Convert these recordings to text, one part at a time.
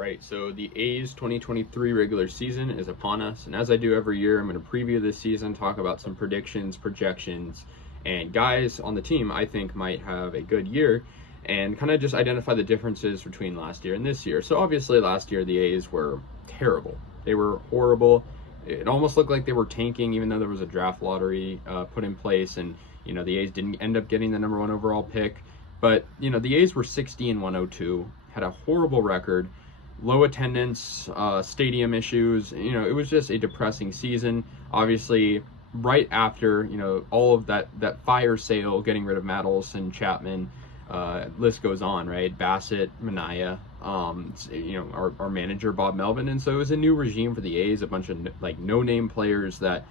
right, so the A's 2023 regular season is upon us, and as I do every year, I'm going to preview this season, talk about some predictions, projections, and guys on the team I think might have a good year, and kind of just identify the differences between last year and this year. So obviously last year the A's were terrible. They were horrible. It almost looked like they were tanking, even though there was a draft lottery put in place, and the A's didn't end up getting the number 1 overall pick. But the A's were 60-102, had a horrible record, low attendance, stadium issues. It was just a depressing season. Obviously, right after all of that fire sale, getting rid of Matt Olson, Chapman, list goes on, right? Bassett, Manaea, our manager Bob Melvin, and so it was a new regime for the A's, a bunch of no-name players that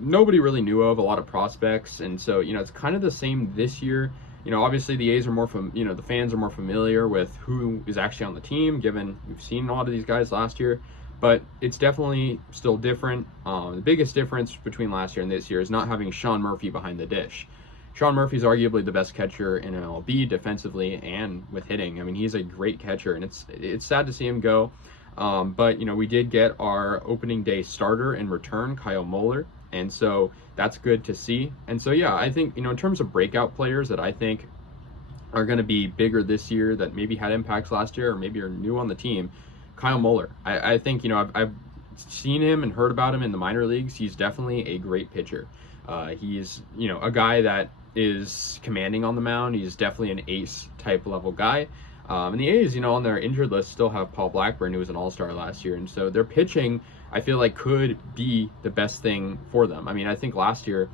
nobody really knew of, a lot of prospects, and so it's kind of the same this year. Obviously the A's are more the fans are more familiar with who is actually on the team, given we've seen a lot of these guys last year, but it's definitely still different. The biggest difference between last year and this year is not having Sean Murphy behind the dish. Sean Murphy's arguably the best catcher in MLB defensively and with hitting. I mean, he's a great catcher, and it's sad to see him go. But we did get our opening day starter in return, Kyle Muller, and so that's good to see. And so yeah, I think in terms of breakout players that I think are going to be bigger this year, that maybe had impacts last year or maybe are new on the team, Kyle Muller. I think I've seen him and heard about him in the minor leagues. He's definitely a great pitcher. He's a guy that is commanding on the mound. He's definitely an ace type level guy. And the A's, on their injured list still have Paul Blackburn, who was an all-star last year. And so their pitching, I feel like, could be the best thing for them. I mean, I think last year,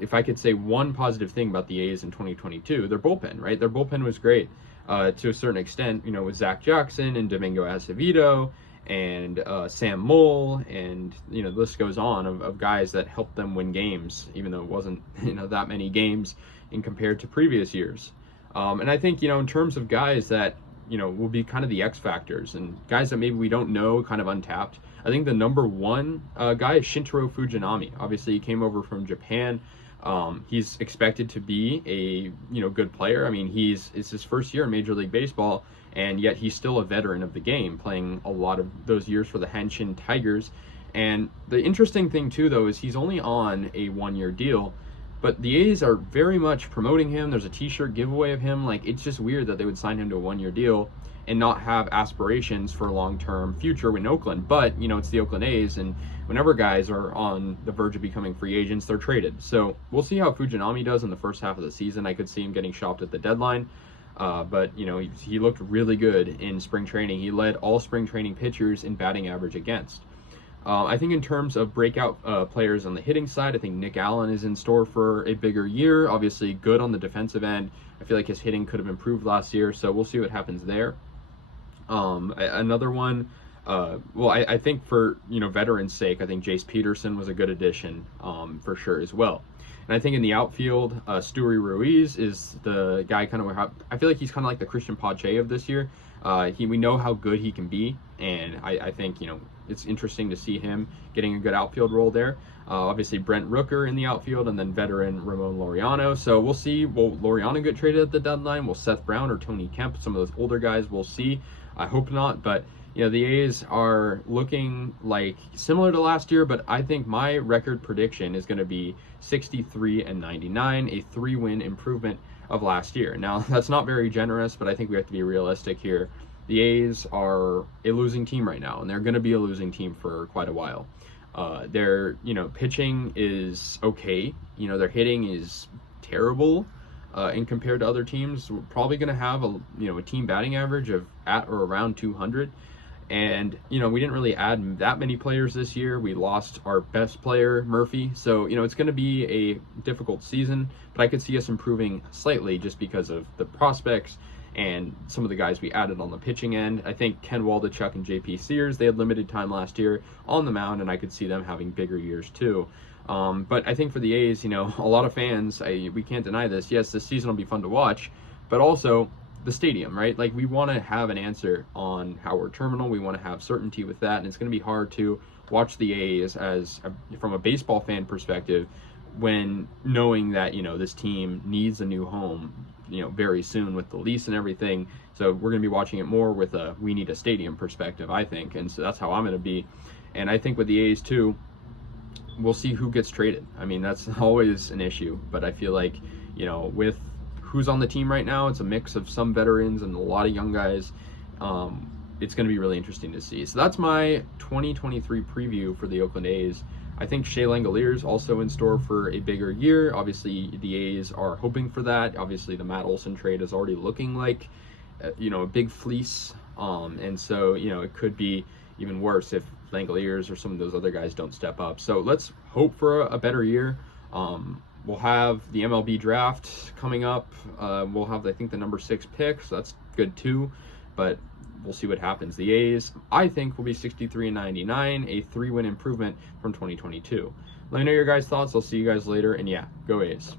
if I could say one positive thing about the A's in 2022, their bullpen, right? Their bullpen was great to a certain extent, with Zach Jackson and Domingo Acevedo and Sam Moll, and the list goes on of guys that helped them win games, even though it wasn't that many games in compared to previous years. And I think in terms of guys that will be kind of the X factors and guys that maybe we don't know, kind of untapped, I think the number one guy is Shintaro Fujinami. Obviously, he came over from Japan. He's expected to be a good player. I mean, it's his first year in Major League Baseball, and yet he's still a veteran of the game, playing a lot of those years for the Hanshin Tigers. And the interesting thing too, though, is he's only on a 1-year deal, but the A's are very much promoting him. There's a t-shirt giveaway of him. It's just weird that they would sign him to a 1-year deal and not have aspirations for a long-term future in Oakland. But it's the Oakland A's, and whenever guys are on the verge of becoming free agents, they're traded. So we'll see how Fujinami does in the first half of the season. I could see him getting shopped at the deadline. But he looked really good in spring training. He led all spring training pitchers in batting average against. I think in terms of breakout players on the hitting side, I think Nick Allen is in store for a bigger year. Obviously good on the defensive end. I feel like his hitting could have improved last year, so we'll see what happens there. Another one, I think for veterans' sake, I think Jace Peterson was a good addition for sure as well. And I think in the outfield, Stewie Ruiz is the guy kind of where I feel like he's kind of like the Christian Pache of this year. We know how good he can be, and I think it's interesting to see him getting a good outfield role there. Obviously Brent Rooker in the outfield, and then veteran Ramon Laureano. So we'll see. Will Laureano get traded at the deadline? Will Seth Brown or Tony Kemp, some of those older guys, we'll see. I hope not, but the A's are looking like similar to last year, but I think my record prediction is going to be 63-99, a 3-win improvement of last year. Now, that's not very generous, but I think we have to be realistic here. The A's are a losing team right now, and they're going to be a losing team for quite a while. Their, pitching is okay. Their hitting is terrible. And compared to other teams, we're probably going to have a team batting average of at or around 200. And, we didn't really add that many players this year. We lost our best player, Murphy. So, it's going to be a difficult season, but I could see us improving slightly just because of the prospects and some of the guys we added on the pitching end. I think Ken Waldichuk and JP Sears, they had limited time last year on the mound, and I could see them having bigger years too. But I think for the A's, a lot of fans, we can't deny this. Yes, this season will be fun to watch, but also the stadium, right? We want to have an answer on Howard Terminal. We want to have certainty with that, and it's going to be hard to watch the A's from a baseball fan perspective when knowing that, this team needs a new home very soon with the lease and everything. So we're going to be watching it more with a we need a stadium perspective, I think. And so that's how I'm going to be. And I think with the A's too, we'll see who gets traded. I mean, that's always an issue, but I feel like, with who's on the team right now, it's a mix of some veterans and a lot of young guys. It's going to be really interesting to see. So that's my 2023 preview for the Oakland A's. I think Shea Langoliers also in store for a bigger year. Obviously, the A's are hoping for that. Obviously, the Matt Olson trade is already looking like, a big fleece. And so, it could be even worse if Langoliers or some of those other guys don't step up. So let's hope for a better year. We'll have the MLB draft coming up. We'll have, I think, the number 6 pick, so that's good too. But we'll see what happens. The A's, I think, will be 63-99, a 3-win improvement from 2022. Let me know your guys' thoughts. I'll see you guys later. And yeah, go A's.